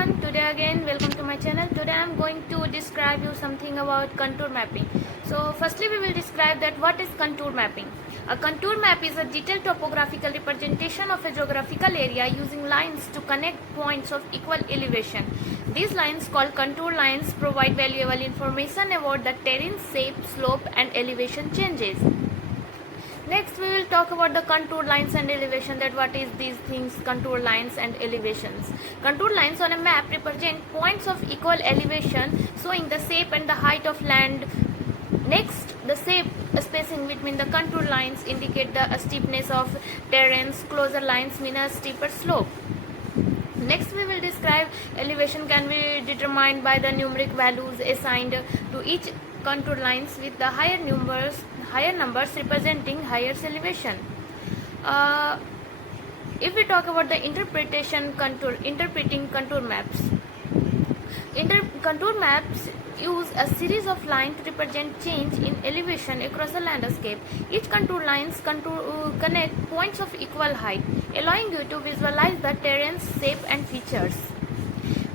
everyone, today again welcome to my channel. Today I am going to describe you something about contour mapping. So firstly we will describe that what is contour mapping. A contour map is a detailed topographical representation of a geographical area using lines to connect points of equal elevation. These lines, called contour lines, provide valuable information about the terrain shape, slope and elevation changes. Next we will talk about the contour lines and elevation, that what is these things, contour lines and elevations. Contour lines on a map represent points of equal elevation showing the shape and the height of land. Next, the shape spacing between the contour lines indicate the steepness of terrains. Closer lines mean a steeper slope. Next we will describe elevation can be determined by the numeric values assigned to each contour lines, with the higher numbers representing higher elevation. If we talk about the interpreting contour maps. Contour maps use a series of lines to represent change in elevation across the landscape. Each contour lines connect points of equal height, allowing you to visualize the terrain's shape and features.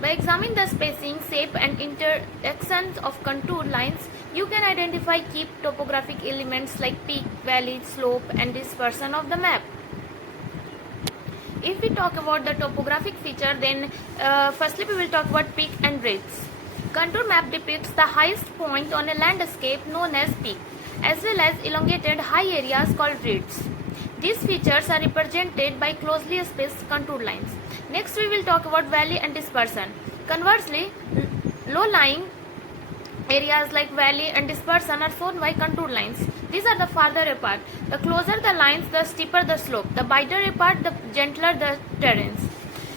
By examining the spacing, shape and intersections of contour lines, you can identify key topographic elements like peak, valley, slope and dispersion of the map. If we talk about the topographic feature, then firstly we will talk about peak and ridges. Contour map depicts the highest point on a landscape known as peak, as well as elongated high areas called ridges. These features are represented by closely spaced contour lines. Next we will talk about valley and dispersion. Conversely, low-lying areas like valley and dispersion are shown by contour lines. These are the farther apart. The closer the lines, the steeper the slope. The wider apart, the gentler the terrains.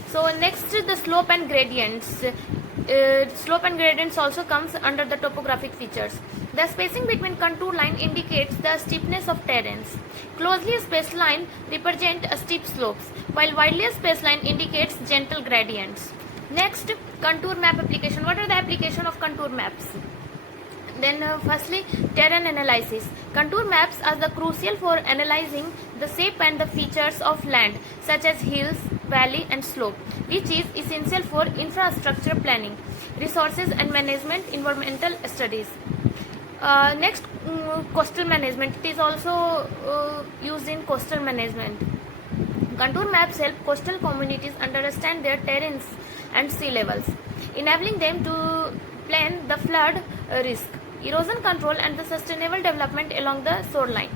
So next is the slope and gradients. Slope and gradients also comes under the topographic features. The spacing between contour line indicates the steepness of terrains. Closely spaced line represent steep slopes, while widely spaced line indicates gentle gradients. Next, contour map application. What are the application of contour maps? Then firstly, terrain analysis. Contour maps are the crucial for analyzing the shape and the features of land, such as hills, valley and slope, which is essential for infrastructure planning, resources and management, environmental studies. Next, coastal management. It is also used in coastal management. Contour maps help coastal communities understand their terrains and sea levels, enabling them to plan the flood risk, erosion control and the sustainable development along the shoreline.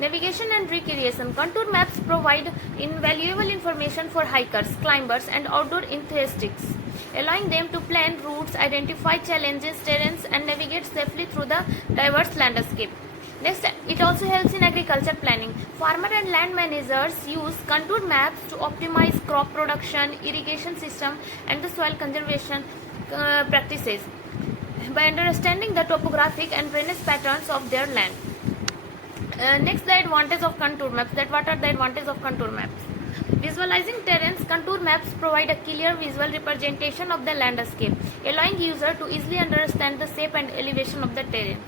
Navigation and recreation. Contour maps provide invaluable information for hikers, climbers and outdoor enthusiasts, allowing them to plan routes, identify challenges, terrains and navigate safely through the diverse landscape. Next, it also helps in agriculture planning. Farmer and land managers use contour maps to optimize crop production, irrigation system and the soil conservation practices by understanding the topographic and drainage patterns of their land. Next, the advantage of contour maps. That what are the advantages of contour maps? Visualizing terrains. Contour maps provide a clear visual representation of the landscape, allowing user to easily understand the shape and elevation of the terrain.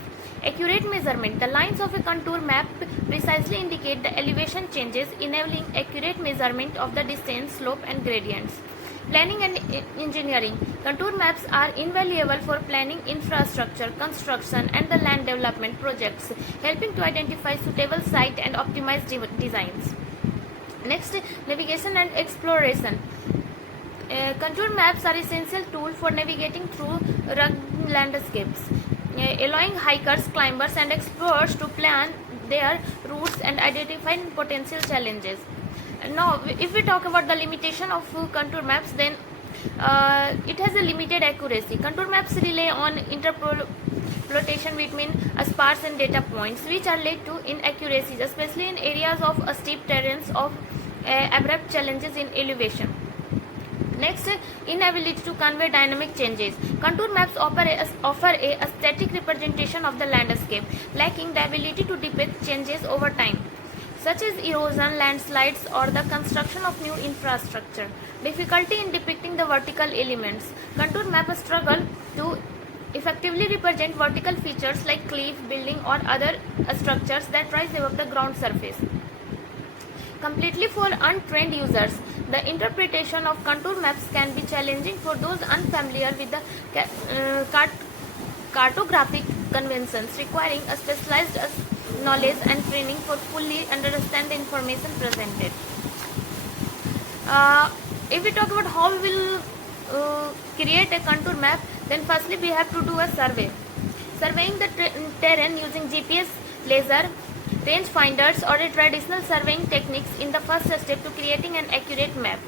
Accurate measurement. The lines of a contour map precisely indicate the elevation changes, enabling accurate measurement of the descent, slope and gradients. Planning and engineering. Contour maps are invaluable for planning infrastructure, construction and the land development projects, helping to identify suitable site and optimize designs. Next, navigation and exploration. Contour maps are essential tool for navigating through rugged landscapes, allowing hikers, climbers and explorers to plan their routes and identify potential challenges. Now, if we talk about the limitation of contour maps, then it has a limited accuracy. Contour maps rely on interpolation between sparse and data points, which are led to inaccuracies, especially in areas of steep terrains of abrupt challenges in elevation. Next, inability to convey dynamic changes. Contour maps offer a static representation of the landscape, lacking the ability to depict changes over time, such as erosion, landslides or the construction of new infrastructure. Difficulty in depicting the vertical elements. Contour maps struggle to effectively represent vertical features like cliff, building or other structures that rise above the ground surface. completely for untrained users. The interpretation of contour maps can be challenging for those unfamiliar with the cartographic conventions, requiring a specialized knowledge and training for fully understand the information presented. If we talk about how we will create a contour map, then firstly we have to do a survey. Surveying the terrain using GPS, laser, range finders or a traditional surveying techniques in the first step to creating an accurate map.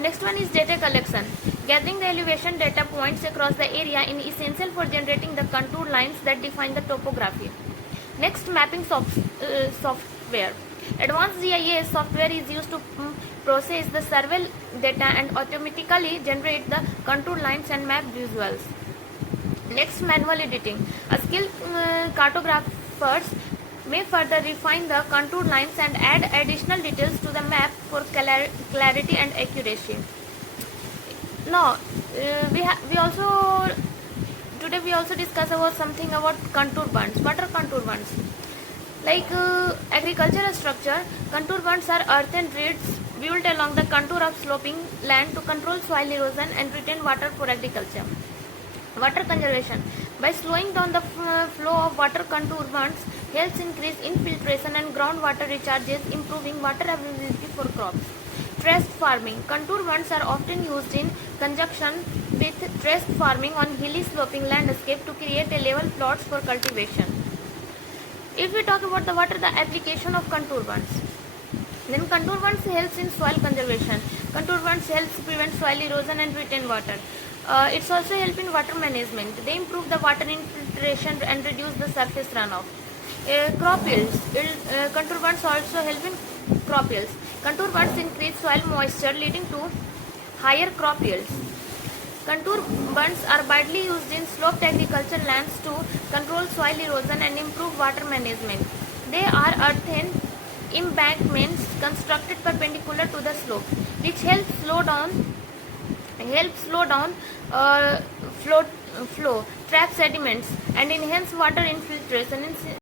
Next one is data collection. Gathering the elevation data points across the area is essential for generating the contour lines that define the topography. Next, mapping software. Advanced GIS software is used to process the survey data and automatically generate the contour lines and map visuals. Next, manual editing. A skilled cartographers may further refine the contour lines and add additional details to the map for clarity and accuracy. Now, today we also discuss about something about contour bunds. What are contour bunds? Like agricultural structure, contour bunds are earthen reeds built along the contour of sloping land to control soil erosion and retain water for agriculture. Water conservation. By slowing down the flow of water, contour bunds helps increase infiltration and groundwater recharges, improving water availability for crops. Terraced farming. Contour bunds are often used in conjunction with terraced farming on hilly sloping landscape to create a level plots for cultivation. If we talk about the application of contour bunds, then contour bunds helps in soil conservation. Contour bunds helps prevent soil erosion and retain water. It's also help in water management. They improve the water infiltration and reduce the surface runoff. Crop yields. Contour bunds also help in crop yields. Contour bunds increase soil moisture, leading to higher crop yields. Contour bunds are widely used in sloped agriculture lands to control soil erosion and improve water management. They are earthen embankments constructed perpendicular to the slope, which help slow down flow, trap sediments, and enhance water infiltration.